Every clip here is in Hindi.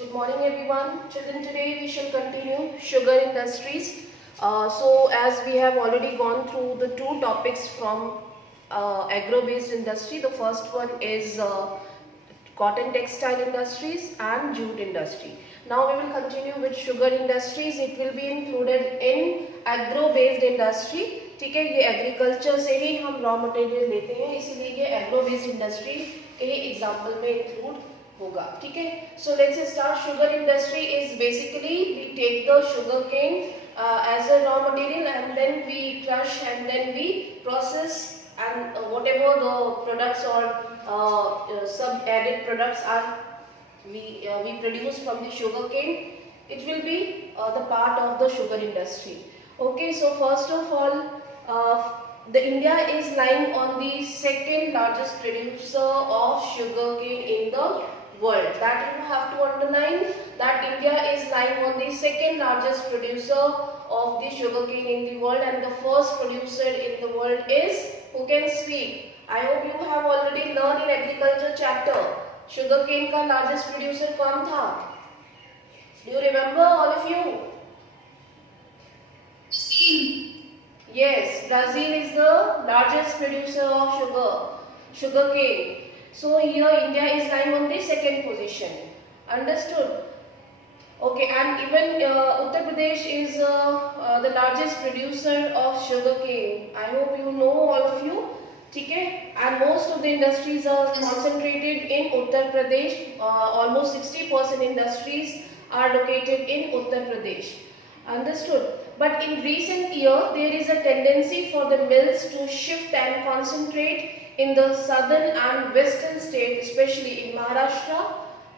Good morning everyone. Children, today we shall continue sugar industries. So as we have already gone through the two topics from agro-based industry, the first one is cotton textile industries and jute industry. Now we will continue with sugar industries. It will be included in agro-based industry. ठीक है, ये एग्रीकल्चर से ही हम रॉ मटेरियल लेते हैं, इसीलिए ये एग्रो बेस्ड इंडस्ट्री के एग्जाम्पल में इंक्लूड होगा. ठीक है, so let's start. Sugar industry is basically we take the sugar cane as a raw material and then we crush and then we process and whatever the products or sub added products are we produce from the sugar cane, it will be the part of the sugar industry. Okay, so first of all, the India is lying on the second largest producer of sugar cane in the world. That you have to underline, that India is lying on the second largest producer of the sugar cane in the world, and the first producer in the world is, who can speak? I hope you have already learned in agriculture chapter. Sugar cane का largest producer कौन था? Do you remember, all of you? Yes, Brazil is the largest producer of sugar cane. So here India is lying on the second position. Understood? Okay, and even Uttar Pradesh is the largest producer of sugar cane. I hope you know, all of you. ठीक है, and most of the industries are concentrated in Uttar Pradesh. Almost 60% industries are located in Uttar Pradesh. Understood? But in recent year, there is a tendency for the mills to shift and concentrate in the southern and western states, especially in Maharashtra.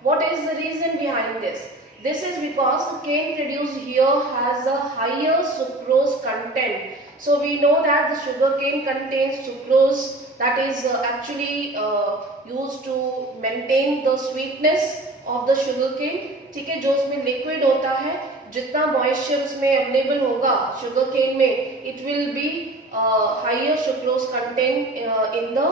What is the reason behind this? This is because the cane produced here has a higher sucrose content. So we know that the sugar cane contains sucrose, that is actually used to maintain the sweetness of the sugar cane. ठीक है, जो उसमें लिक्विड होता है, जितना मॉइस्चर उसमें अवेलेबल होगा शुगर केन में, it will be higher sucrose content in the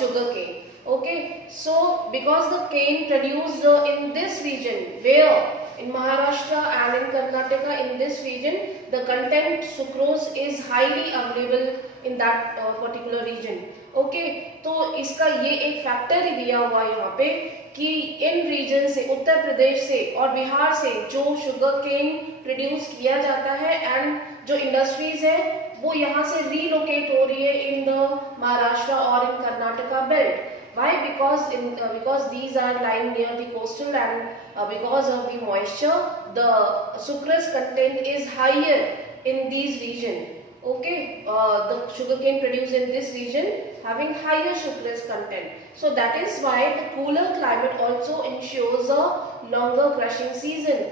sugar cane. Okay, so because the cane produced in this region, where in Maharashtra and in Karnataka, in this region, the content sucrose is highly available in that particular region. Okay, तो इसका ये एक फैक्टर ही दिया हुआ है यहाँ पे कि इन रीजन से, उत्तर प्रदेश से और बिहार से जो शुगर केन प्रोड्यूस किया जाता है एंड जो इंडस्ट्रीज है वो यहाँ से रीलोकेट हो रही है इन द महाराष्ट्र और in Karnataka belt. Why? Because these are lying near the coastal, and because of the moisture, the sucrose content is higher in these region. Okay, the sugarcane produced in this region having higher sucrose content. So that is why the cooler climate also ensures a longer crushing season.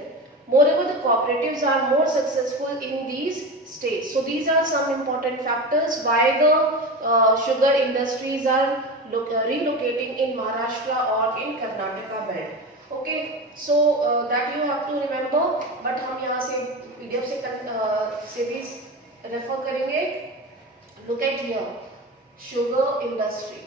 Moreover, the cooperatives are more successful in these states. So these are some important factors why the sugar industries are relocating in Maharashtra or in Karnataka belt. Okay, so that you have to remember. But हम यहाँ से PDF से भी रेफर करेंगे. Look at here, sugar industry.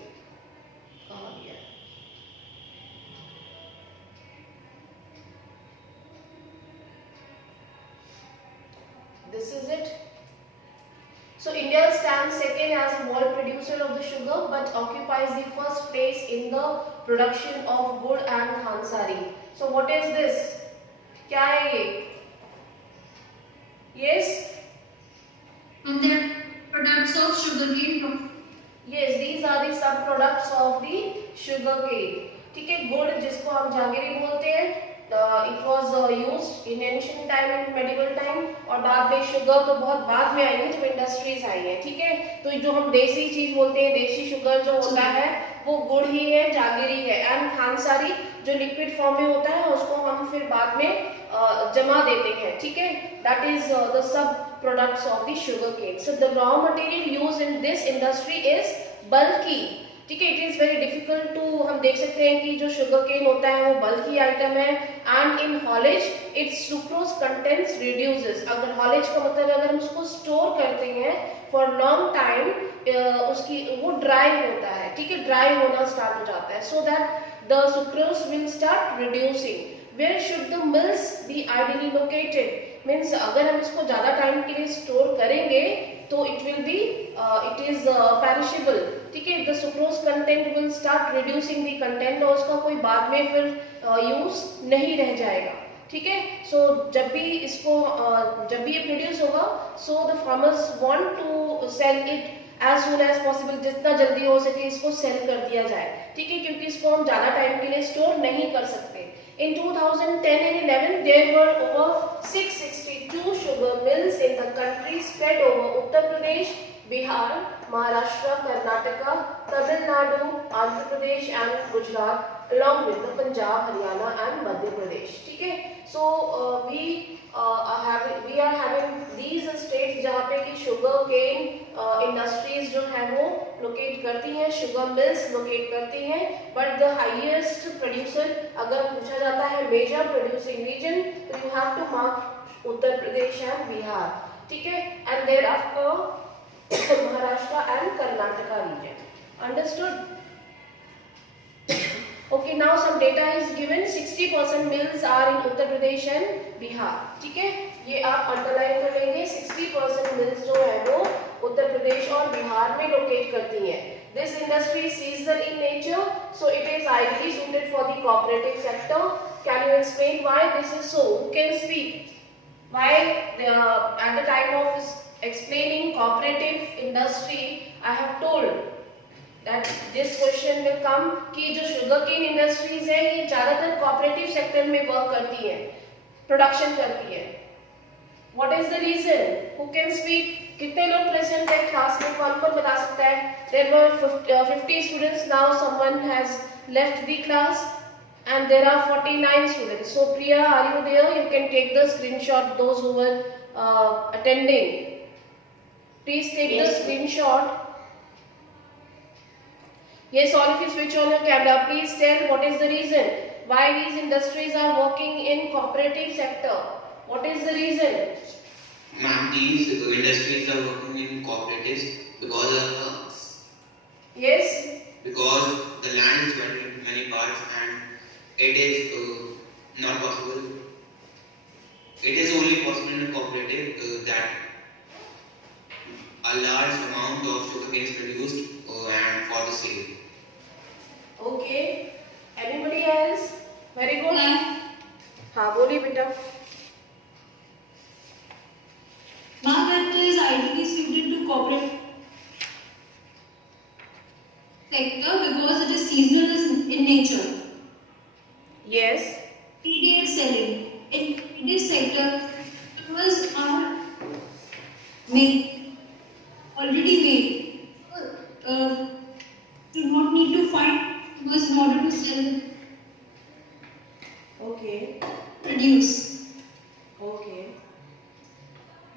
This is it. So India stands second as a world producer of the sugar, but occupies the first place in the production of gur and khansari. So what is this? क्या है ये? Yes. And they are products of sugarcane. Yes, these are the sub products of the sugarcane. ठीक है, गुड़ जिसको हम जागीरी बोलते हैं, it was used in ancient time and medieval time, और बाद में शुगर तो बहुत बाद में आई है जब इंडस्ट्रीज आई है. ठीक है, तो जो हम देसी चीज बोलते हैं, देसी शुगर जो होता है वो गुड़ ही है, जागीरी है, एंड खानसारी जो लिक्विड फॉर्म में होता है उसको हम फिर बाद में जमा देते हैं. ठीक है, that is the sub products of the sugar cane. So the raw material used in this industry is bulky. ठीक है, it is very difficult to, हम देख सकते हैं कि जो शुगर केन होता है वो बल्की आइटम है, and in haulage it's sucrose contents reduces. अगर हॉलेज का मतलब अगर हम उसको स्टोर करते हैं फॉर लॉन्ग टाइम, उसकी वो ड्राई होता है. ठीक है, ड्राई होना स्टार्ट हो जाता है, so that the sucrose will start reducing. Where should the mills be ideally located? Means अगर हम इसको ज़्यादा टाइम के लिए स्टोर करेंगे तो it will be it is perishable, ठीक है. The sucrose content will start reducing the content और उसका कोई बाद में फिर यूज नहीं रह जाएगा, ठीक है. सो जब भी ये प्रोड्यूस होगा, so the farmers want to sell it as soon as possible, जितना जल्दी हो सके इसको सेल कर दिया जाए, ठीक है, क्योंकि इसको हम ज्यादा टाइम के लिए स्टोर नहीं कर सकते. In 2010 and 11 there were over 662 sugar mills in the country spread over Uttar Pradesh, Bihar, Maharashtra, Karnataka, Tamil Nadu, Andhra Pradesh and Gujarat along with the Punjab, Haryana and Madhya Pradesh, ठीक है. So we are having these states जहाँ पे कि sugar cane industries जो है वो लोकेट करती हैं, शुगर मिल्स लोकेट करती हैं. बट द हाईएस्ट प्रोड्यूसर अगर पूछा जाता है मेजर प्रोड्यूसिंग रीजन, तो you have to mark Uttar Pradesh and Bihar, ठीक है, and thereafter Maharashtra and Karnataka region. Understood? Okay, now some data is given. 60% mills are in Uttar Pradesh and Bihar, ठीक है. ये आप अंडरलाइन कर लेंगे. 60% मिल्स जो है वो उत्तर प्रदेश और बिहार में लोकेट करती हैं. This industry is seasonal in nature, so it is ideally suited for the cooperative sector. Can you explain why this is so? Who can speak? Why at the time of explaining cooperative industry, I have told that this question will come कि जो शुगर केन इंडस्ट्रीज है ये ज्यादातर कोऑपरेटिव सेक्टर में वर्क करती है, प्रोडक्शन करती है. What is the reason? Who can speak? कितने लोग प्रेजेंट है क्लास में? कौन बता सकता है? There were 50 students. Now someone has left the class and there are 49 students. So Priya, are you there? You can take the screenshot, those who were attending. Please take the screenshot. Yes, all of you switch on your camera. Please tell what is the reason why these industries are working in cooperative sector. What is the reason? Ma'am, these industries are working in cooperatives because yes, because the land is divided into many parts and it is not possible. It is only possible in a cooperative that a large amount of sugarcane is produced and for the sale. Okay. Anybody else? Very good. हाँ बोलिए बेटा. Ma'am, that is ideally suited to corporate sector because it is seasonal in nature. Yes. Immediate selling. In this sector, customers are already made. Do not need to find customers in order to sell. Okay. Produce. Okay.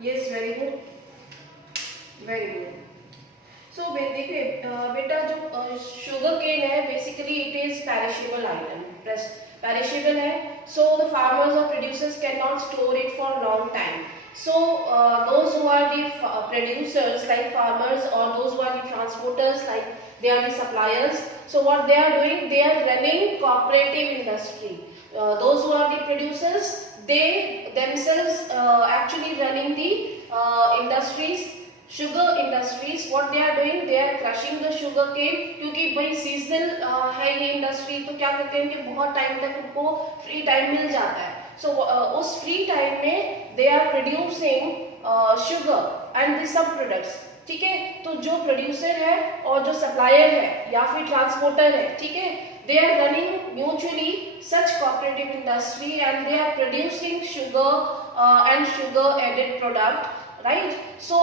Yes, very good. Very good. So देखिए बेटा जो शुगर केन है basically it is perishable item. Perishable है. So the farmers or producers cannot store it for long time. So those who are the producers like farmers or those who are the transporters like they are the suppliers. So what they are doing, they are running cooperative industry. Those who are the producers, they themselves actually running the industries, sugar industries. What they are doing, they are crushing the sugar cane क्योंकि भाई सीजनल है ये इंडस्ट्री, तो क्या करते हैं कि बहुत टाइम तक उनको फ्री टाइम मिल जाता है. So उस फ्री टाइम में they are producing sugar and the sub products, ठीक है. तो जो प्रोड्यूसर है और जो सप्लायर है या फिर ट्रांसपोर्टर है, ठीक है, they are running mutually such cooperative industry and they are producing sugar and sugar added product, right? So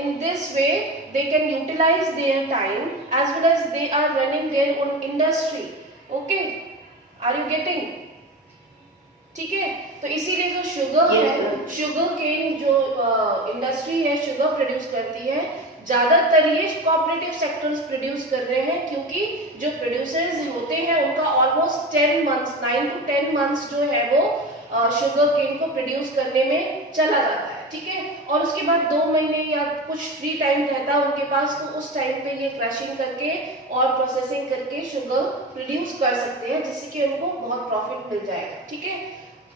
in this way they can utilize their time as well as they are running their own industry. Okay, are you getting? ठीक है. तो इसीलिए जो शुगर है, शुगर केन जो इंडस्ट्री है शुगर प्रोड्यूस करती है, ज्यादातर ये कोऑपरेटिव सेक्टर्स प्रोड्यूस कर रहे हैं क्योंकि जो प्रोड्यूसर्स होते हैं उनका ऑलमोस्ट 10 मंथ्स 9 to 10 मंथ्स जो है वो शुगर केन को प्रोड्यूस करने में चला जाता है. ठीक है। और उसके बाद 2 महीने या कुछ फ्री टाइम रहता है उनके पास, तो उस टाइम पे ये क्रशिंग करके और प्रोसेसिंग करके शुगर प्रोड्यूस कर सकते हैं, जिससे कि उनको बहुत प्रॉफिट मिल जाएगा, ठीक है।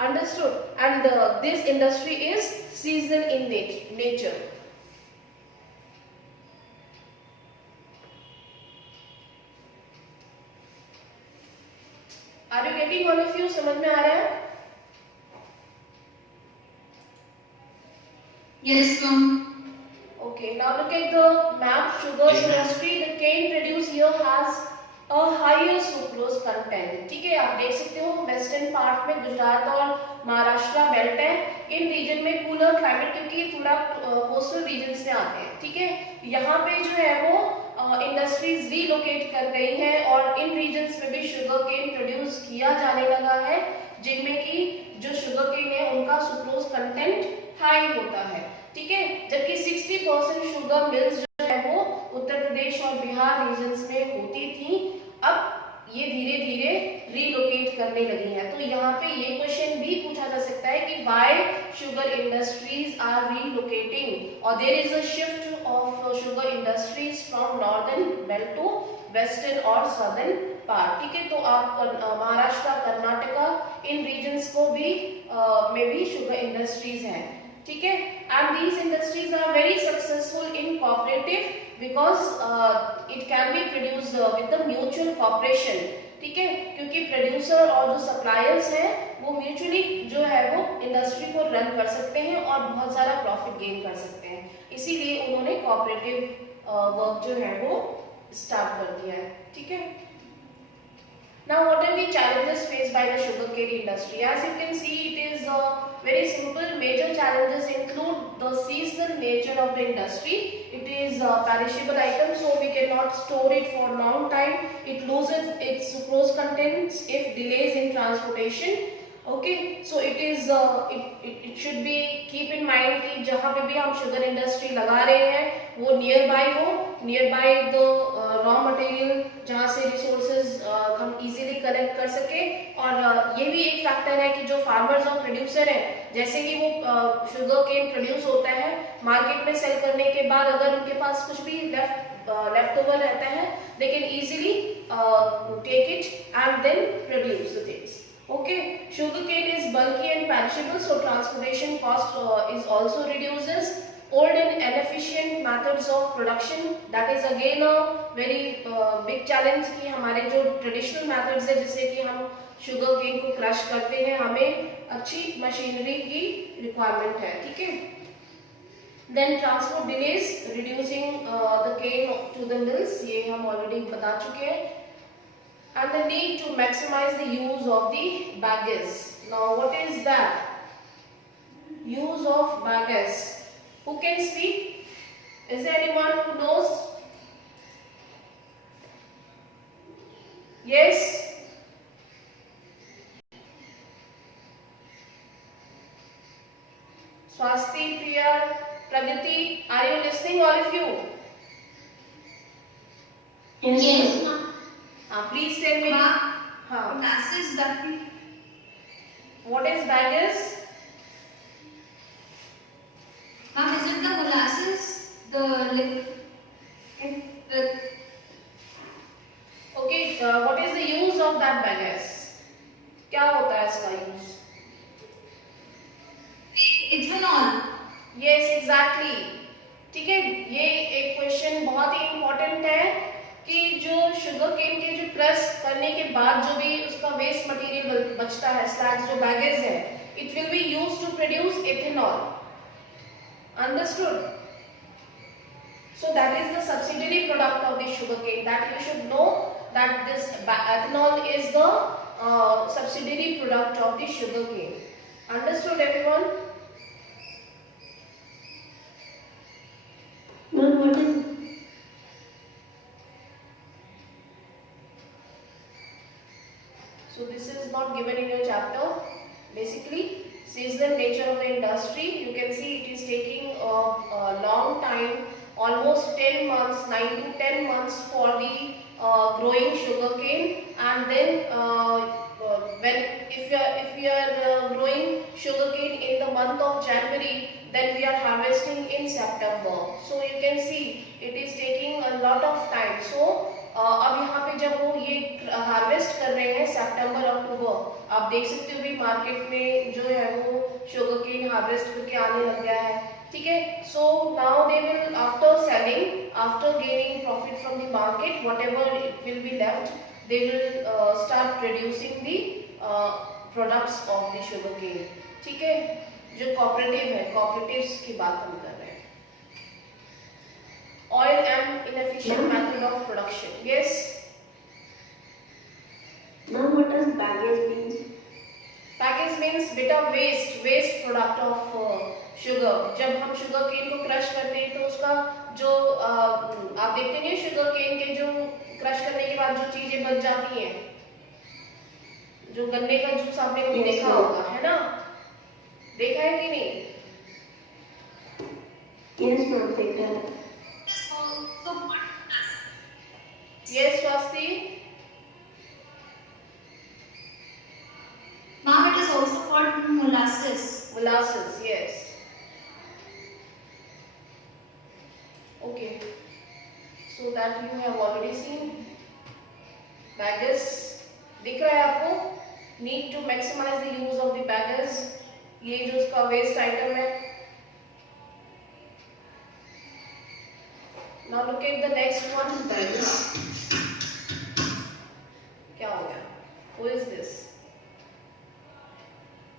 Understood. And this industry is seasonal in nature. Are you getting all of you? समझ में आ रहा है? Yes, ma'am. Okay, now look at the map. Sugar Yes, ma'am. industry, the cane produced here has a higher sucrose content. ठीक है, आप देख सकते हो वेस्टर्न पार्ट में गुजरात और महाराष्ट्र बेल्ट है, इन रीजन में कूलर क्लाइमेट, क्योंकि ये थोड़ा कोस्टल रीजन से आते हैं, ठीक है। यहाँ पे जो है वो इंडस्ट्रीज रीलोकेट कर रही हैं और इन रीजन्स में भी शुगर केन प्रोड्यूस किया जाने लगा है, जिनमें कि जो शुगर केन है उनका सुक्रोज कंटेंट हाई होता है, ठीक है। जबकि 60% शुगर मिल्स जो है वो उत्तर प्रदेश और बिहार रीजन्स में होती थी, अब ये धीरे धीरे रीलोकेट करने लगी हैं। तो यहाँ पे ये क्वेश्चन भी पूछा जा सकता है कि why sugar industries are relocating और there is a shift of sugar industries from northern belt to western और सदर्न पार्ट, ठीक है। तो आप महाराष्ट्र, कर्नाटका इन रीजन्स को भी में भी शुगर इंडस्ट्रीज हैं, ठीक है। And these industries are very successful in cooperative because it can be produced with the mutual cooperation, ठीक है, क्योंकि प्रोड्यूसर और जो सप्लायर्स हैं वो म्यूचुअली जो है वो इंडस्ट्री को रन कर सकते हैं और बहुत सारा प्रॉफिट गेन कर सकते हैं, इसीलिए उन्होंने कोऑपरेटिव वर्क जो है वो स्टार्ट कर दिया है, ठीक है। Now what are the challenges faced by the sugarcane industry? As you can see, it is very simple. Major challenges include the seasonal nature of the industry. It is a perishable item, so we cannot store it for a long time. It loses its sucrose contents if delays in transportation. Okay, so it is it should be keep in mind कि जहाँ पे भी हम sugar industry लगा रहे हैं वो nearby हो, nearby the raw material जहाँ से resources हम easily collect कर सके। और ये भी एक फैक्टर है कि जो फार्मर्स और प्रोड्यूसर हैं, जैसे कि वो शुगर केन प्रोड्यूस होता है, मार्केट में सेल करने के बाद अगर उनके पास कुछ भी लेफ्ट ओवर रहता है, they can easily take it and then produce the things. Okay, sugarcane is bulky and perishable, so transportation cost is also reduces. Old and inefficient methods of production, that is again a very big challenge कि हमारे जो ट्रेडिशनल मेथड्स है जिससे कि हम शुगर केन को क्रश करते हैं, हमें अच्छी मशीनरी की रिक्वायरमेंट है, ठीक है। Then transport delays, reducing the cane to the mills, ये हम ऑलरेडी बता चुके हैं। And the need to maximize the use of the bagasse. Now what is that? Use of bagasse. Who can speak? Is there anyone who knows? Yes? Swasti, Priya, Pragati, are you listening, all of you? Yes. Please tell me. Molasses that we What is bagasse? Ma'am, is it the molasses? The Okay, what is the use of that bagasse? क्या होता है इसका use? ethanol. Yes, exactly. ठीक है, ये एक क्वेश्चन बहुत ही इम्पोर्टेंट है कि जो शुगर केन के जो क्रश करने के बाद जो भी उसका वेस्ट मटेरियल बचता है, स्लैग्स जो बैगेज है, it will be used to produce ethanol. Understood? So that is the subsidiary product of the sugarcane, that you should know that this ethanol is the subsidiary product of the sugarcane. Understood, everyone? Ma'am, what is So this is not given in your chapter. Basically, seasonal nature of the industry. You can see it is taking a long time, almost 10 months, 9 to 10 months for the growing sugarcane, and then when if we are growing sugarcane in the month of January, then we are harvesting in September. So you can see it is taking a lot of time. So अब यहाँ पे जब वो ये हार्वेस्ट कर रहे हैं सितंबर अक्टूबर, आप देख सकते हो भी मार्केट में जो है वो शुगर केन हार्वेस्ट करके आने लग गया है, ठीक है. So now they will after selling, after gaining profit from the market, whatever will be left, they will start producing the products of the sugar cane, ठीक है. जो कोऑपरेटिव है, कोऑपरेटिव्स की बात हम कर रहे हैं. Oil and inefficient method of production. Yes. Now what does baggage means? Baggage means bit of waste product of sugar. जब हम शुगर केन को क्रश करते हैं तो उसका जो आप देखते हैं शुगर केन के जो क्रश करने के बाद जो चीजें बच जाती हैं, जो गन्ने का जूस आपने कभी देखा होगा, है ना? देखा है कि नहीं? Yes, ma'am, देखा है. Yes, Swasti. Ma'am, it is also called molasses. Molasses, yes. Okay. So that you have already seen. Baggers. दिख रहा है आपको? Need to maximize the use of the baggers. ये जो उसका waste item है. Now look at the next one. Baggers. क्या हो गया? Who is this?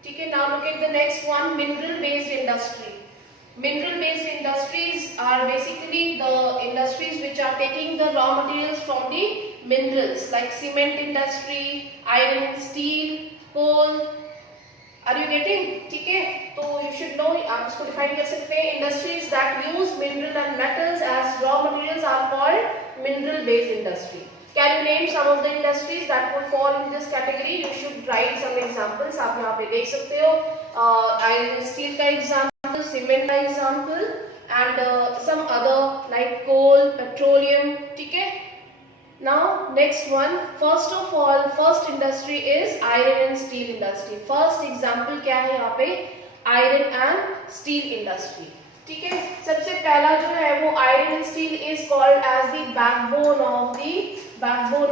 ठीक है. Now look at the next one. Mineral based industry. Mineral based industries are basically the industries which are taking the raw materials from the minerals, like cement industry, iron, steel, coal. Are you getting? ठीक है. तो you should know, आप इसको define कर सकते हैं. Industries that use mineral and metals as raw materials are called mineral based industry. Can you name some of the industries that would fall in this category? You should write some examples. आप यहाँ पे देख सकते हो. Iron, steel का example, cement का example, and some other like coal, petroleum. ठीक है. Now next one. First of all, first industry is iron and steel industry. First example क्या है यहाँ पे? Iron and steel industry. ठीक है. सबसे पहला जो है वो iron and steel is called as the backbone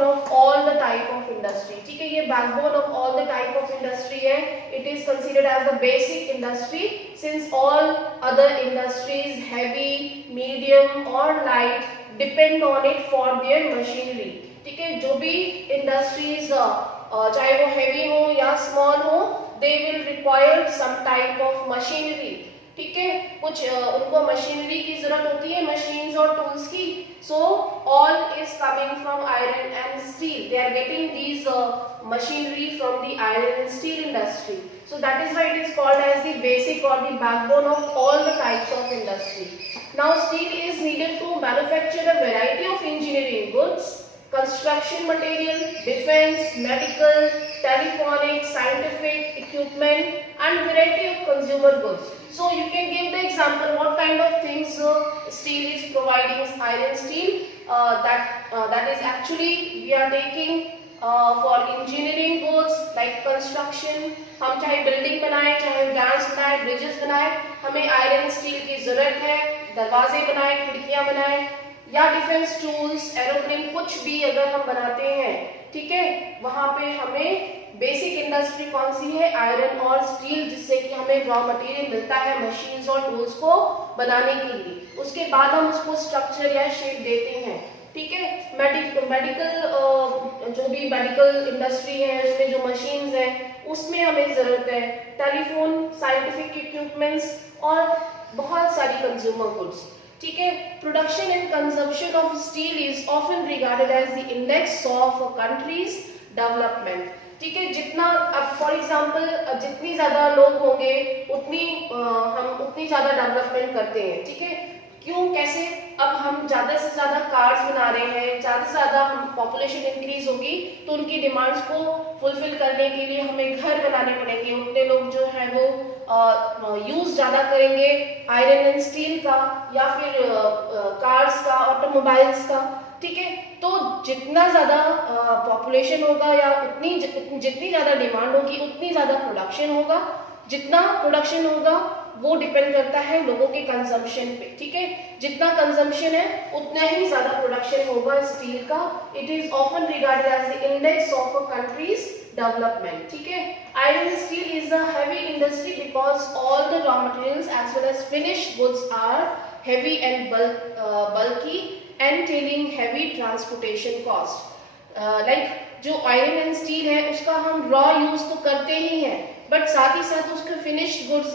of all the type of industry. ठीक है. ये backbone of all the type of industry है. It is considered as the basic industry since all other industries, heavy, medium or light, depend on it for their machinery. ठीक है. जो भी industries चाहे वो heavy हो या small हो, they will require some type of machinery. ठीक है. कुछ उनको मशीनरी की जरूरत होती है, मशीन्स और टूल्स की. So all is coming from iron and steel. They are getting these machinery from the iron and steel industry. So that is why it is called as the basic और the backbone of all the types of industry. Now steel is needed to manufacture a variety of engineering goods, construction material, defense, medical, telephonic, scientific equipment and variety of consumer goods. So you can give the example what kind of things steel is providing. Iron steel that is actually we are taking for engineering goods like construction. हम चाहे बिल्डिंग बनाए, चाहे डैम्स बनाए, ब्रिजेस बनाए, हमें आयरन स्टील की जरूरत है. दरवाजे बनाए, खिड़कियां बनाए या डिफेंस टूल्स, एरोप्लेन, कुछ भी अगर हम बनाते हैं, ठीक है, वहां पे हमें बेसिक इंडस्ट्री कौन सी है? आयरन और स्टील, जिससे कि हमें रॉ मटेरियल मिलता है मशीन्स और टूल्स को बनाने के लिए. उसके बाद हम उसको स्ट्रक्चर या शेप देते हैं. ठीक है. मेडिकल जो भी मेडिकल इंडस्ट्री है उसमें जो मशीन्स हैं उसमें हमें जरूरत है. टेलीफोन, साइंटिफिक इक्विपमेंट्स और बहुत सारी कंज्यूमर गुड्स. ठीक है. Production and consumption of steel is often regarded as the index of a country's development. ठीक है. जितना अब फॉर एग्जांपल जितनी ज्यादा लोग होंगे हम उतनी ज्यादा डेवलपमेंट करते हैं. ठीक है. क्यों, कैसे? अब हम ज्यादा से ज्यादा कार्स बना रहे हैं, ज्यादा से ज्यादा पॉपुलेशन इंक्रीज होगी तो उनकी डिमांड्स को फुलफिल करने के लिए हमें घर बनाने पड़ेंगे. उतने लोग जो है वो यूज ज्यादा करेंगे आयरन एंड स्टील का या फिर कार्स का, ऑटोमोबाइल्स का. ठीक है. तो जितना ज़्यादा पॉपुलेशन होगा या जितनी ज़्यादा डिमांड होगी उतनी ज़्यादा प्रोडक्शन होगा, जितना प्रोडक्शन होगा वो डिपेंड करता है लोगों के कंजम्पशन पे, ठीक है। जितना कंजम्पशन है उतना ही ज़्यादा प्रोडक्शन होगा स्टील का। It is often regarded as the index of a country's development, ठीक है। Iron and steel is a heavy industry because all the raw materials as well as finished goods are heavy and bulky, entailing heavy transportation cost. Like जो आयरन एंड स्टील है उसका हम रॉ यूज तो करते ही हैं, बट साथ ही साथ उसके फिनिश्ड गुड्स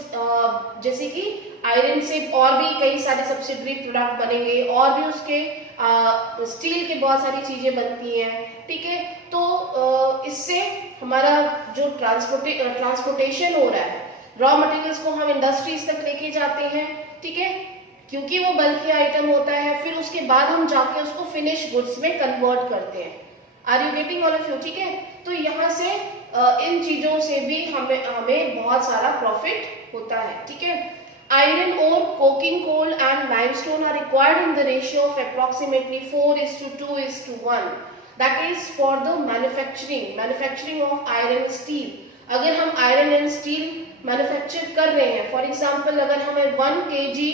जैसे कि आयरन से और भी कई सारे सब्सिडरी प्रोडक्ट बनेंगे और भी उसके स्टील के बहुत सारी चीजें बनती हैं, ठीक है। तो इससे हमारा जो ट्रांसपोर्टेशन हो रहा है, रॉ मटेरियल्स को हम इंडस्ट्रीज तक लेके जाते हैं, ठीक है, क्योंकि वो बल्कि आइटम होता है, फिर उसके बाद हम जाके उसको फिनिश गुड्स में कन्वर्ट करते हैं। Are you getting all of you, ठीक है। तो यहाँ से इन चीजों से भी हमें बहुत सारा प्रॉफिट होता है, ठीक है। Iron ore, coking coal and limestone are required in the ratio of approximately 4:2:1. That is for the manufacturing of iron and steel. अगर हम iron and steel मैन्युफैक्चर कर रहे हैं, फॉर एग्जाम्पल अगर हमें 1 kg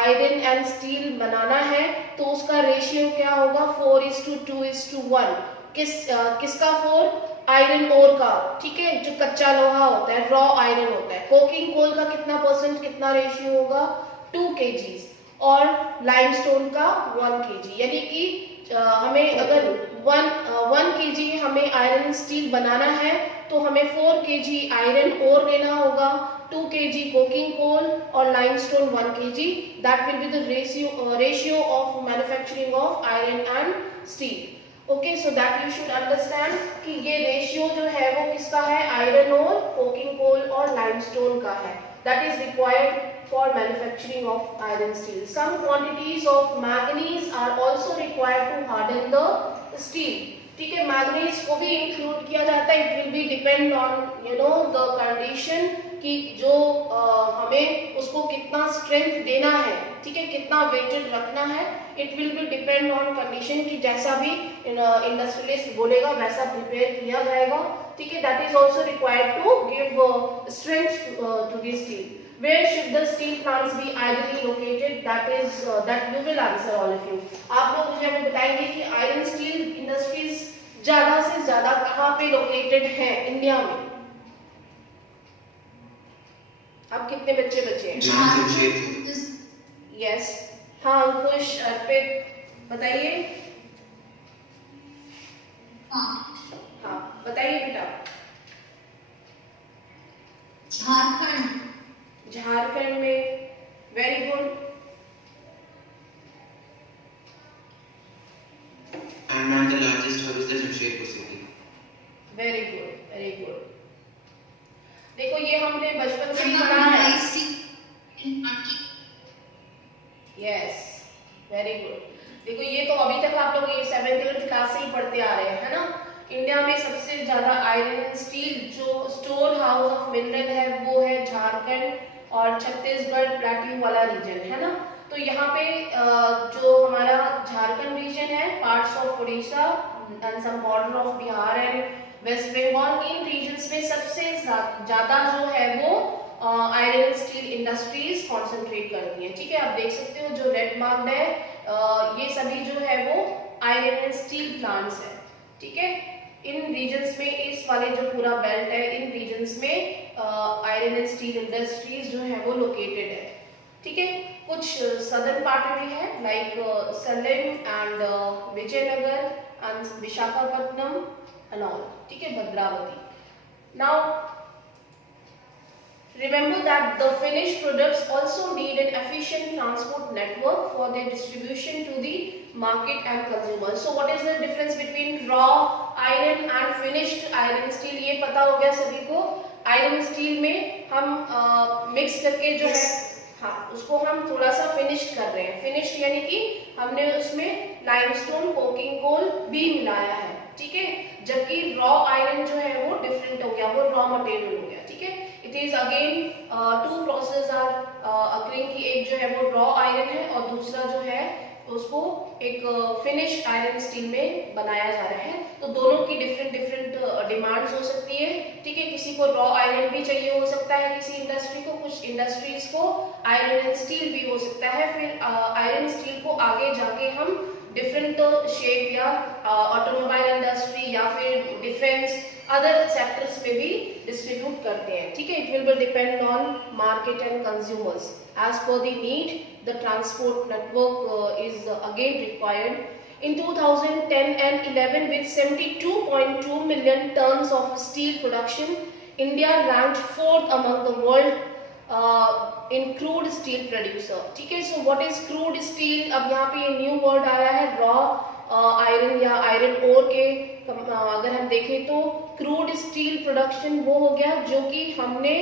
आयरन एंड स्टील बनाना है तो उसका रेशियो क्या होगा 4:2:1। किसका 4? आयरन ओर का, ठीक है, जो कच्चा लोहा होता है, रॉ आयरन होता है। कोकिंग कोल का कितना परसेंट, कितना रेशियो होगा 2 kg, और लाइमस्टोन का 1 kg। यानी कि हमें अगर 1 kg हमें आयरन स्टील बनाना है तो हमें 4 kg आयरन ओर लेना होगा, 2 kg कोकिंग कोल और limestone 1 kg। That will be the ratio of manufacturing of iron and steel. Okay, so that you should understand कि ये रेशियो जो है वो किसका है, आयरन और कोकिंग कोल और लाइमस्टोन का है। That is required for manufacturing of iron steel. Some quantities of manganese are also required to harden the steel, ठीक है। मैंगनीज को भी इंक्लूड किया जाता है। It will be depend on the condition कि जो हमें उसको कितना स्ट्रेंथ देना है, ठीक है, कितना वेटेड रखना है। It will be depend on condition कि जैसा भी इंडस्ट्रियलिस्ट बोलेगा वैसा प्रिपेयर किया जाएगा, ठीक है। That is also required to give strength to the steel. Where should the steel plants be ideally located? That you will answer all of you. आप लोग मुझे हमें बताएंगे कि आयरन स्टील इंडस्ट्रीज ज्यादा से ज्यादा कहाँ पे लोकेटेड है इंडिया में। अब कितने बच्चे बचे हैं? यस, हाँ अंकुश, अर्पित बताइए। हाँ बताइए बेटा। झारखंड में, very good. And man, the largest hub is the Jamshedpur city. Very good, very good. देखो ये हमने बचपन से ही पढ़ा है। Yes, very good. देखो ये तो अभी तक आप लोग ये 7th 8th क्लास से ही पढ़ते आ रहे हैं, है ना। इंडिया में सबसे ज्यादा आयरन एंड स्टील जो स्टोर हाउस ऑफ मिनरल है वो है झारखंड और छत्तीसगढ़ प्लेट्यू वाला रीजन, है ना। तो यहाँ पे जो हमारा झारखंड रीजन है, parts of Orissa and some border of Bihar and West Bengal, in regions में सबसे ज्यादा जो है वो iron and steel industries concentrate करती हैं, ठीक है। आप देख सकते हो जो रेड मार्क्ड है ये सभी जो है वो आयरन एंड स्टील प्लांट्स है, ठीक है। इन रीजन्स में, इस वाले जो पूरा बेल्ट है, इन रीजन्स में आयरन एंड स्टील इंडस्ट्रीज जो है वो लोकेटेड है, ठीक है। कुछ सदर्न पार्ट में है like Salem and Vijayanagar and Visakhapatnam and all, ठीक है, Bhadravati. Now remember that the finished products also need an efficient transport network for their distribution to the market and consumers. So what is the difference between raw iron and finished iron steel? ये पता हो गया सभी को। आयरन स्टील में हम मिक्स करके जो है, हाँ, उसको हम थोड़ा सा फिनिश्ड कर रहे हैं। फिनिश्ड यानी कि हमने उसमें लाइमस्टोन, कोकिंग कोल भी मिलाया है, ठीक है। जबकि रॉ आयरन जो है वो डिफरेंट हो गया, वो रॉ मटेरियल हो गया, ठीक है। It is again 2 process are occurring, की एक जो है वो रॉ आयरन है और दूसरा जो है उसको एक फिनिश आयरन स्टील में बनाया जा रहा है। तो दोनों की डिफरेंट डिफरेंट डिमांड्स हो सकती है, ठीक है। किसी को रॉ आयरन भी चाहिए हो सकता है किसी इंडस्ट्री को, कुछ इंडस्ट्रीज को आयरन एंड स्टील भी हो सकता है। फिर आयरन स्टील को आगे जाके हम डिफरेंट शेप या ऑटोमोबाइल इंडस्ट्री या फिर डिफेंस अदर सेक्टर्स में भी डिस्ट्रीब्यूट करते हैं, ठीक है। It will be depend on market and consumers as per the need. The transport network is again required. In 2010 and 11, with 72.2 million tons of steel production, India ranked 4th among the world in crude steel producer. ठीक है, so what is crude steel? अब यहाँ पे ये न्यू वर्ड आया है raw आयरन या आयरन ओर के अगर हम देखें तो क्रूड स्टील प्रोडक्शन वो हो गया जो कि हमने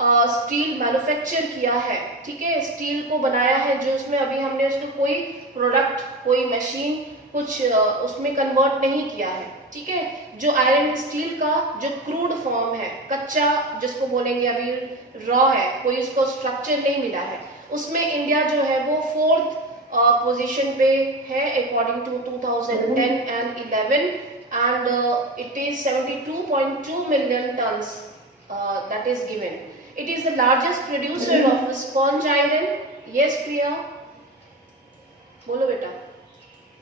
स्टील मैन्युफैक्चर किया है, ठीक है, स्टील को बनाया है जो उसमें अभी हमने उसको कोई प्रोडक्ट कोई मशीन कुछ उसमें कन्वर्ट नहीं किया है, ठीक है। जो आयरन स्टील का जो क्रूड फॉर्म है, कच्चा जिसको बोलेंगे अभी रॉ है, कोई उसको स्ट्रक्चर नहीं मिला है, उसमें इंडिया जो है वो 4th पोजीशन पे है according to 2010 and 11 and it is 72.2 million tons that is given. It is the largest producer of sponge iron. Yes, Priya. बोलो बेटा.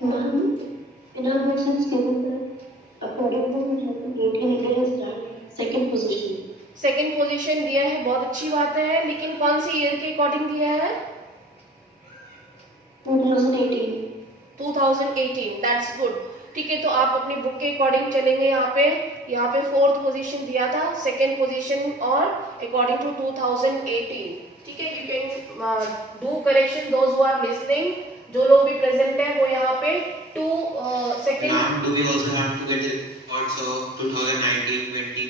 Ma'am, in our questions given that according to 2018 India is ranked second position. Second position दिया है, बहुत अच्छी बात है, लेकिन कौन सी ईयर के अकॉर्डिंग दिया है? 2018. 2018. दैट्स गुड, ठीक है। तो आप अपनी बुक के अकॉर्डिंग चलेंगे, यहाँ पे 4th पोजीशन दिया था, सेकेंड पोजीशन और अकॉर्डिंग टू 2018, ठीक है। You can do correction those who are listening, जो लोग भी प्रेजेंट है वो यहाँ पे two second. Ma'am, do we also have to get the reports of 2019-20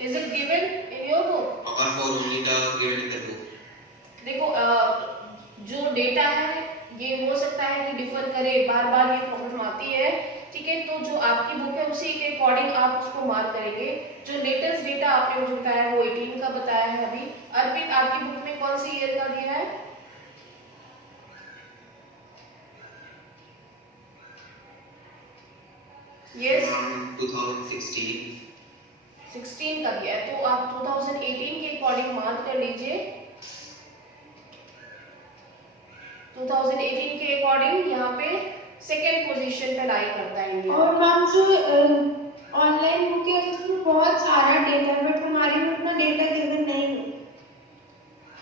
is it given in your book? or for only the given in the book? देखो जो डेटा है ये हो सकता है कि डिफर करे, बार बार ये प्रॉब्लम आती है, ठीक है। तो जो आपकी बुक है उसी के अकॉर्डिंग आप उसको मार्क करेंगे। जो लेटेस्ट डेटा आपने मुझे बताया वो 18 का बताया है अभी। अर्पित, आपकी बुक में कौन सी ईयर का दिया है? यस, 2016. 16 का दिया है, तो आप 2018 के अकॉर्डिंग मार्क कर लीजिए। 2018 के अकॉर्डिंग यहाँ पे सेकेंड पोजीशन पे लाई करता है इंडिया। और मैम जो ऑनलाइन बुक है उसमें बहुत सारा डेटा है बट हमारी में उतना डेटा गिवन नहीं है।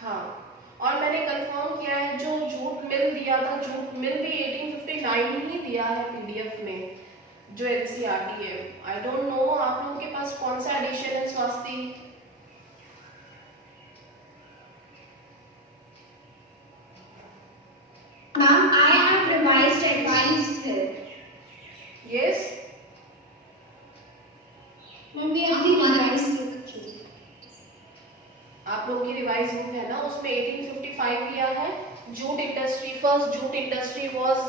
हाँ, और मैंने कंफर्म किया है जो जूट मिल दिया था, जूट मिल भी 1859 ही दिया है पीडीएफ में जो एनसीईआरटी है। आई डोंट नो आप लोगों के पास कौन सा एडिशन है स्वास्थ्य? Ma'am I have revised advice है। यस, मम्मी अभी रिवाइज कर रखी है। आप लोगों की रिवाइज बुक है ना, उसमें 1855 दिया है। Jute industry, first jute industry was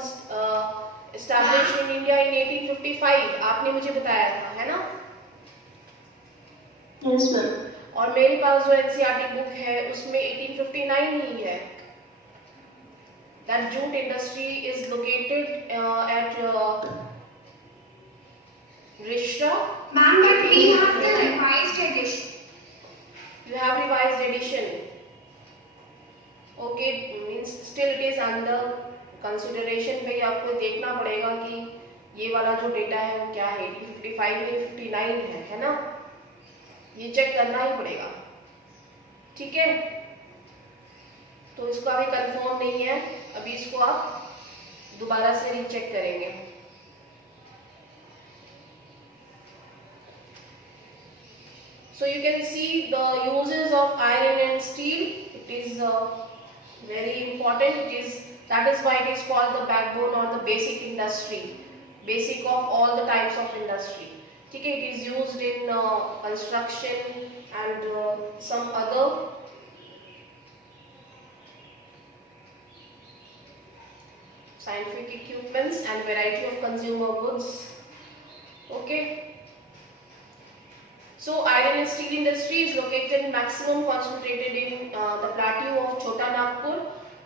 established in India in 1855, आपने मुझे बताया था, है ना? Yes, ma'am. और मेरे पास जो एनसीईआरटी बुक है उसमें 1859 ही है। That jute industry is located at Rishra. Ma'am, but we have the revised edition. You have revised edition. Okay, means still it is under consideration पे आपको देखना पड़ेगा कि ये वाला जो डेटा है वो क्या है, 1855 है, 59 है ना? ये चेक करना ही पड़ेगा, ठीक है। तो इसको अभी कंफर्म नहीं है, अभी इसको आप दोबारा से रीचेक करेंगे। So you can see the uses of iron and steel. It is very important. That is why it is called the backbone or the basic industry, basic of all the types of industry. ठीक है, it is used in construction and some other scientific equipments and variety of consumer goods. Okay. So iron and steel industry is located maximum concentrated in the plateau of Chota Nagpur.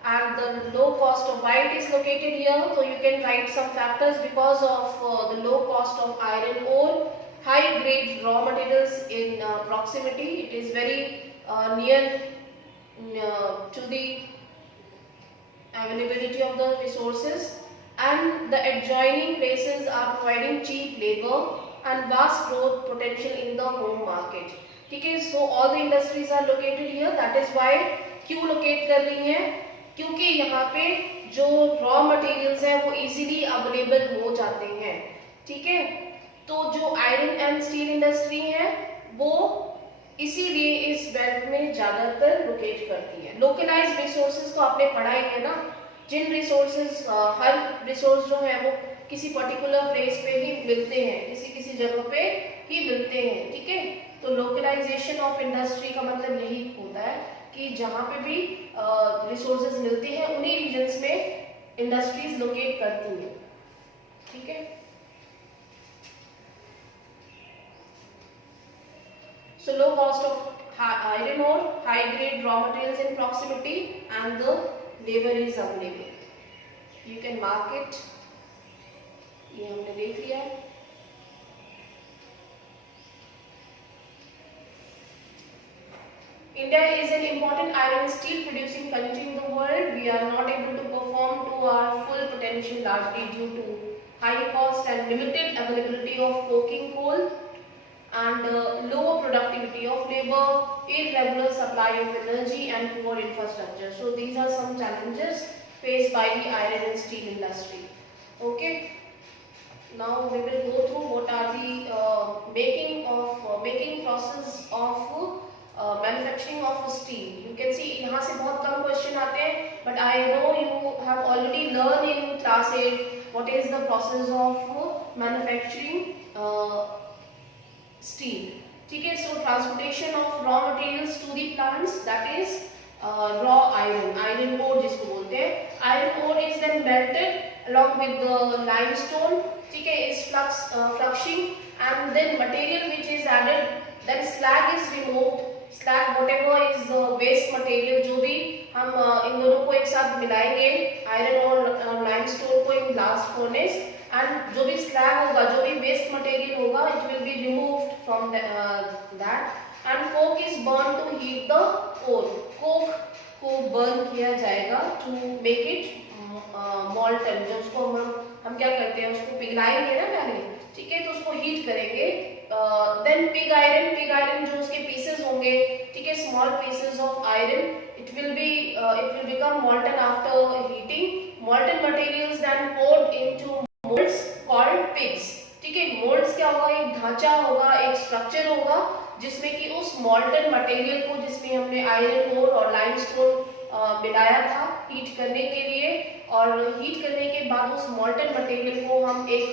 and the low cost of why it is located here. So you can write some factors because of the low cost of iron ore, high grade raw materials in proximity. It is very near to the availability of the resources, and the adjoining places are providing cheap labor and vast growth potential in the home market. ठीक है, so all the industries are located here. That is why क्यों locate कर रही हैं, क्योंकि यहाँ पे जो रॉ मटेरियल्स हैं वो इजीली अवेलेबल हो जाते हैं. ठीक है, तो जो आयरन एंड स्टील इंडस्ट्री है वो इसीलिए इस बेल्ट में ज्यादातर लोकेट करती है. लोकलाइज्ड रिसोर्सेज तो आपने पढ़ा ही है ना, जिन रिसोर्सेज हर रिसोर्स जो है वो किसी पर्टिकुलर प्लेस पे ही मिलते हैं, किसी किसी जगह पे ही मिलते हैं. ठीक है, तो लोकलाइजेशन ऑफ इंडस्ट्री का मतलब यही होता है कि जहाँ पे भी रिसोर्सेज मिलते हैं उन्हीं रीजन्स में इंडस्ट्रीज लोकेट करती हैं. ठीक है, so low cost of iron ore, high grade raw materials in proximity, and the labor is available. You can mark it. ये हमने देख लिया. India is an important iron and steel producing country in the world. We are not able to perform to our full potential largely due to high cost and limited availability of coking coal, and lower productivity of labor, irregular supply of energy, and poor infrastructure. So these are some challenges faced by the iron and steel industry. Okay, now we will go through what are the making process of manufacturing of steel. You can see यहाँ से बहुत कम question आते हैं, but I know you have already learned in class 8 what is the process of manufacturing steel. ठीक है, so transportation of raw materials to the plants, that is raw iron ore जिसको बोलते हैं. Iron ore is then melted along with the limestone. ठीक है, is flushing, and then material which is added, then slag is removed. Slag whatever is the waste material, जो भी हम इन दोनों को एक साथ मिलाएंगे आयरन और लाइमस्टोन को इन ब्लास्ट फर्नेस, and जो भी slag होगा, जो भी waste material होगा, it will be removed from that, and coke is burned to heat the ore. coke को burn किया जाएगा to make it molten. जो उसको हम क्या करते हैं, उसको पिघलाएंगे ना पहले. ठीक है, तो उसको हीट करेंगे. देन पिग आयरन जो उसके पीसेस होंगे, ठीक है, small pieces of iron, it will become molten after heating. Molten materials then poured into molds called pigs. ठीक है, मोल्ड्स क्या होगा, एक ढांचा होगा, एक स्ट्रक्चर होगा जिसमें कि उस मॉल्टन मटेरियल को, जिसमें हमने आयरन ओर और लाइमस्टोन मिलाया था हीट करने के लिए, और हीट करने के बाद उस मॉल्टन मटेरियल को हम एक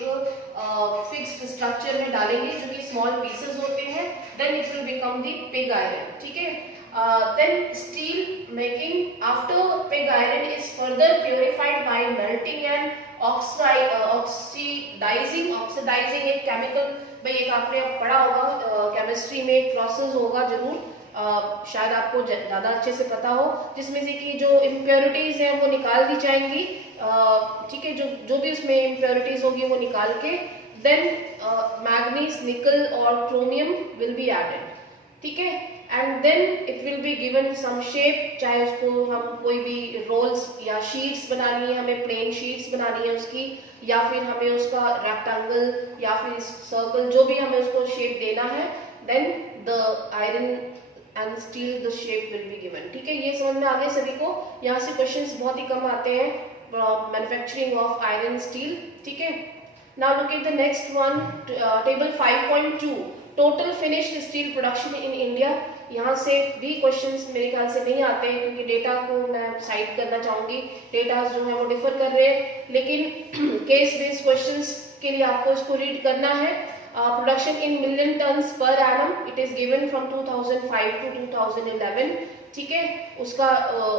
फिक्स्ड स्ट्रक्चर में डालेंगे जो कि स्मॉल पीसेस होते हैं. Then it will become the pig iron. ठीक है, then steel making after pig iron is further purified by melting and oxidizing एक केमिकल, भाई एक आपने पढ़ा होगा केमिस्ट्री में एक प्रोसेस होगा जरूर, शायद आपको ज़्यादा अच्छे से पता हो, जिसमें से कि जो इम्प्योरिटीज हैं वो निकाल दी जाएंगी. ठीक है, जो भी उसमें इम्प्योरिटीज होगी वो निकाल के देन मैग्नीज, निकल और क्रोमियम विल बी एडेड. ठीक है, and then it will be given some shape, चाहे उसको हम कोई भी रोल्स या शीट्स बनानी है, हमें प्लेन शीट्स बनानी है उसकी, या फिर हमें उसका रेक्टेंगल या फिर सर्कल, जो भी हमें उसको शेप देना है, then the iron and steel the shape will be given. ठीक है, ये समझ में आ गए सभी को. यहाँ से क्वेश्चंस बहुत ही कम आते हैं मैन्युफैक्चरिंग ऑफ आयरन स्टील. ठीक है, now look at the next one, table 5.2 total finished steel production in India. यहाँ से भी क्वेश्चंस मेरे ख्याल से नहीं आते हैं क्योंकि डेटा को मैं साइड करना चाहूँगी. डेटा जो है वो डिफर कर रहे हैं, लेकिन केस बेस्ड क्वेश्चंस के लिए आपको इसको रीड करना है. Production in million tons per annum, it is given from 2005 to 2011. ठीक है, उसका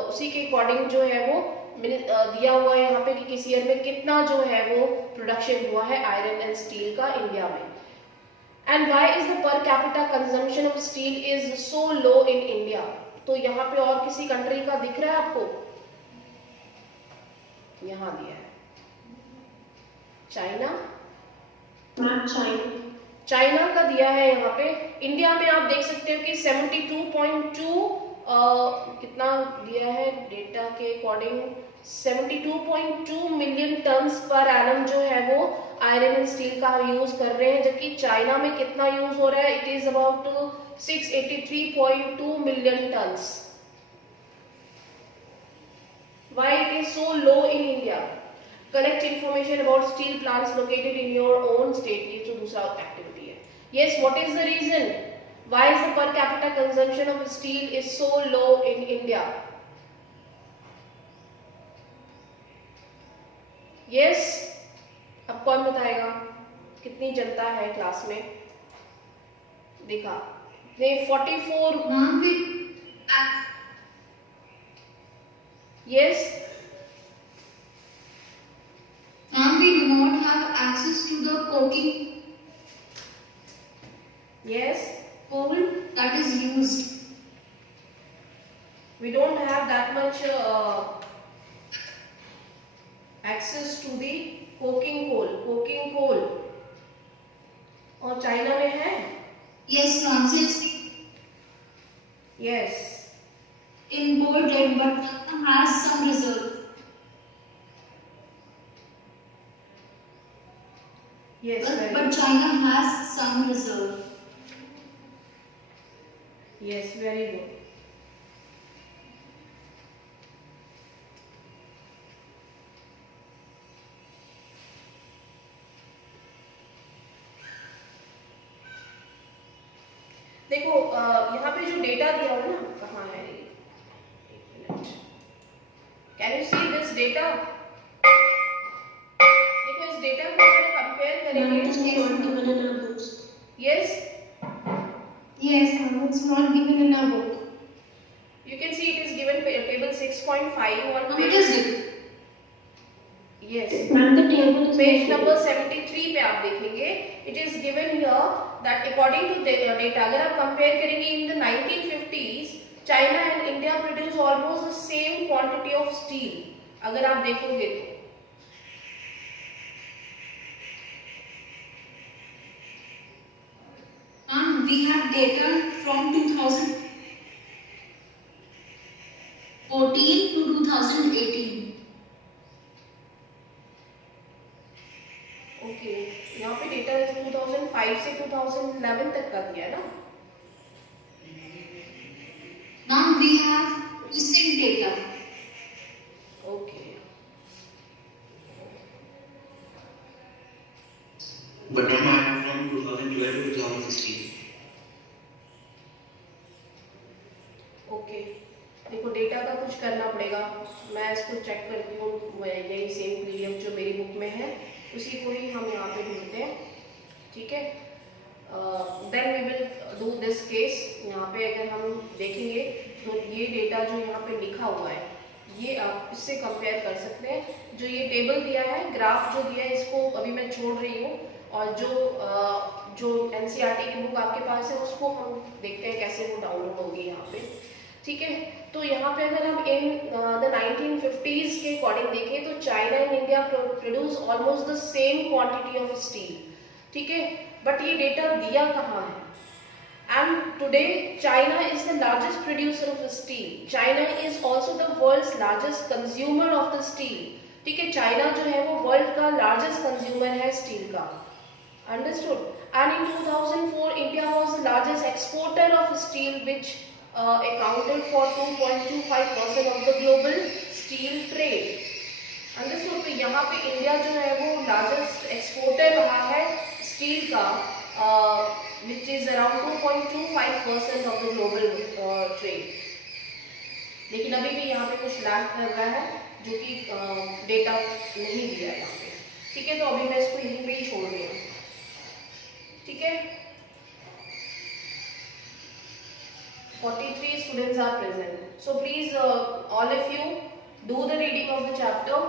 उसी के अकॉर्डिंग जो है वो दिया हुआ है यहाँ पे कि किस ईयर में कितना जो है वो प्रोडक्शन हुआ है आयरन एंड स्टील का इंडिया में. And why is the per capita consumption of steel is so low in India? तो यहाँ पे और किसी कंट्री का दिख रहा है आपको? यहाँ दिया है चाइना, मैम चाइना, चाइना का दिया है यहाँ पे। इंडिया में आप देख सकते हो कि 72.2 कितना दिया है डेटा के according, 72.2 million tons per annum जो है वो आयरन एंड स्टील का यूज कर रहे हैं, जबकि चाइना में कितना यूज हो रहा है, it is about 683.2 million turns. Why it is so low in India? Collect information about steel plants located in your own state. ये तो दूसरा एक्टिविटी है। Yes, what is the reason? Why is the per capita consumption of steel is so low in India? Yes, अब कौन बताएगा? कितनी जनता है क्लास में? देखा, ने 44। Ma'am, Yes. Ma'am, we do not have access to the coking Yes. coal that is used. We don't have that much access to the coking coal. Coking coal. और चाइना में है? Yes, ma'am, since Yes. imported but has some reserve. Yes. Very But good. China has some reserve. Yes, very good. देखो यहाँ पे जो डेटा दिया हुआ है ना, कहाँ है ये? एक minute, can you see this data? देखो इस डेटा को अगर कंपेयर मैम इट इज करेंगे, not given in our books. Yes, Yes, it's not given in our book. you can see it is given table 6.5 on Ma'am, it page, is it. yes, ma'am the table is page number 73 पे आप देखेंगे, it is given here that according to data, अगर आप कंपेयर करेंगे in the 1950s China and India produce almost the same quantity of steel, अगर आप देखोगे तो। And we have data from 2014 to 2018. Okay, यहाँ पे डेटा 2005 से 2011 तक का दिया है ना। Now we have recent data. Okay, But not from 2012 to 2016. Okay, देखो डेटा का कुछ करना पड़ेगा, मैं इसको चेक करती हूँ, यही सेम पीडीएफ जो मेरी बुक में है उसी को ही हम यहाँ पे ढूंढते हैं, ठीक है। Then we will do this case. यहाँ पे अगर हम देखेंगे तो ये डेटा जो यहाँ पे लिखा हुआ है ये आप इससे कंपेयर कर सकते हैं। जो ये टेबल दिया है, ग्राफ जो दिया है, इसको अभी मैं छोड़ रही हूँ, और जो एनसीईआरटी की बुक आपके पास है उसको हम देखते हैं कैसे वो डाउनलोड होगी यहाँ पे, ठीक है। तो यहाँ पे अगर हम इन द 1950s के अकॉर्डिंग देखें तो China and India produce almost the same quantity of steel, ठीक है। बट ये डेटा दिया कहाँ है? And today China is the largest producer of steel. China is also the world's largest consumer of the steel. ठीक है, चाइना जो है वो वर्ल्ड का लार्जेस्ट कंज्यूमर है स्टील का, understood. And in 2004 India was the largest exporter of steel which accounted for 2.25% of the global steel trade, understood. तो यहाँ पे इंडिया जो है वो लार्जेस्ट एक्सपोर्टर रहा है स्टील का, which is around 2.25% of the global trade. लेकिन अभी भी यहाँ पे कुछ लैग कर रहा है जो कि डेटा नहीं दिया है यहाँ पे, ठीक है। तो अभी मैं इसको यहीं पे ही छोड़ रही हूँ, ठीक है। 43 students are present, so please all of you do the reading of the chapter